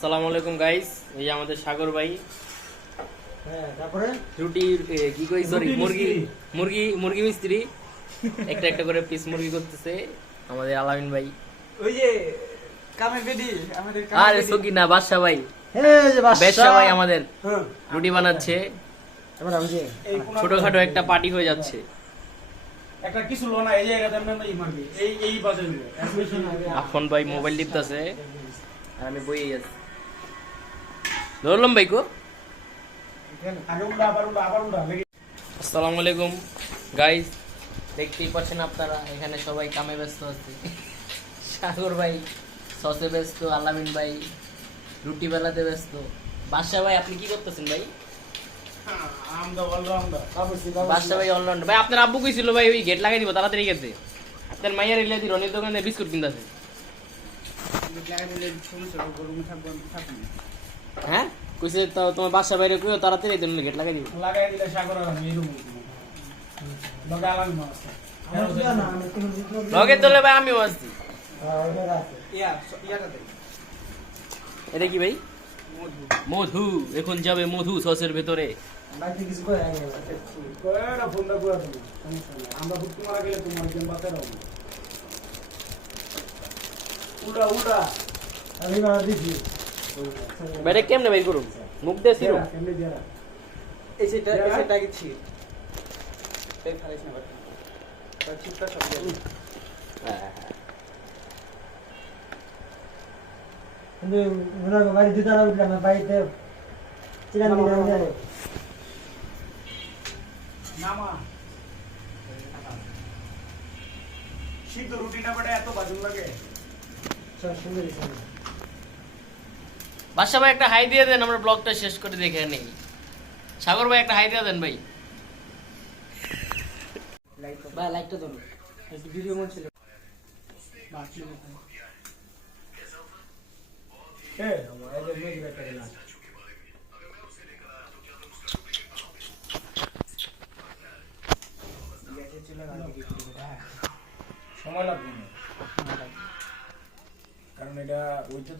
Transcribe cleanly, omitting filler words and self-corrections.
আসসালামু আলাইকুম গাইস, এই যে আমাদের সাগর ভাই। হ্যাঁ, তারপরে রুটি কি কই সরি মুরগি মিস্ত্রি একটা একটা করে পিস মুরগি করতেছে আমাদের আলামিন ভাই। ওই যে কামের বেডি আমাদের আরে সকিনা বাদশা ভাই, এই যে বেশা ভাই আমাদের হ্যাঁ রুটি বানাচ্ছে। এবার আমি যে এই কোনা ছোটখাটো একটা পার্টি হয়ে যাচ্ছে। একটা কিছু লোনা এই জায়গাতে আমরা এই মারবি এই বাজে নিবে আফন ভাই মোবাইল টিপতেছে আর আমি বইয়ে আছি। ধরলাম ভাই কো। আগে উল্টা আবার উল্টা লেগে আসসালামু আলাইকুম গাইস, দেখতেই পাচ্ছেন আপনারা এখানে সবাই কামে ব্যস্ত আছে। সাগর ভাই সসে ব্যস্ত, আলামিন ভাই রুটি বেলাতে ব্যস্ত। বাদশা ভাই আপনি কি করতেছেন ভাই? আমদা অলরাউন্ডার বাদশা ভাই অলরাউন্ডার ভাই। আপনার আব্বু কইছিল ভাই ওই গেট লাগাই দিব তাড়াতাড়ি গেছে। আপনার মাইয়ার এলে দি রনির দোকানে বিস্কুট কিনতাছে। হ্যাঁ কইছে তো তোমার বাদশা ভাইরে কইও তাড়াতাড়ি দেন গেট লাগাই দিব। লাগাই দিলে সাগর আর আমি এরকম লগা আলাম মাছ লগে তোলে ভাই আমিও আসছি। ইয়াটা দে এটা কি ভাই? মধু। এখন যাবে মধু সসের ভেতরে। বাইরে কিছু করে আগে কয়টা ফোনটা করে দিবি সমস্যা নাই আমরা হুট্টু মারা গেলে তোমার কেন বাতে দাও উল্টা আমি মারা দিছি বাইরে কেমনে ভাই করুন? মুখ দিয়ে ছিল। কেমনে দিয়া এই সেটা কি ছিল এই ফারিস না বাটা তার চিপটা সব দিয়ে কিন্তু ওনার বাড়ি দিতে না উঠলাম বাড়িতে চিরান দিলাম জানে নামা সিদ্ধ রুটিটা বড় এত বাজুন লাগে সব সুন্দর হয়েছে বাদশা ভাই একটা হাই দিয়ে দেন, আমরা ব্লগটা শেষ করে দেখে নেই। সাগর ভাই একটা হাই দিয়ে দেন ভাই। ভাই লাইকটা ধরো একটু ভিডিও মন ছিল হ্যাঁ এদের মেজি একটা দিলাম সময় লাগবে না কারণ এটা ওইটা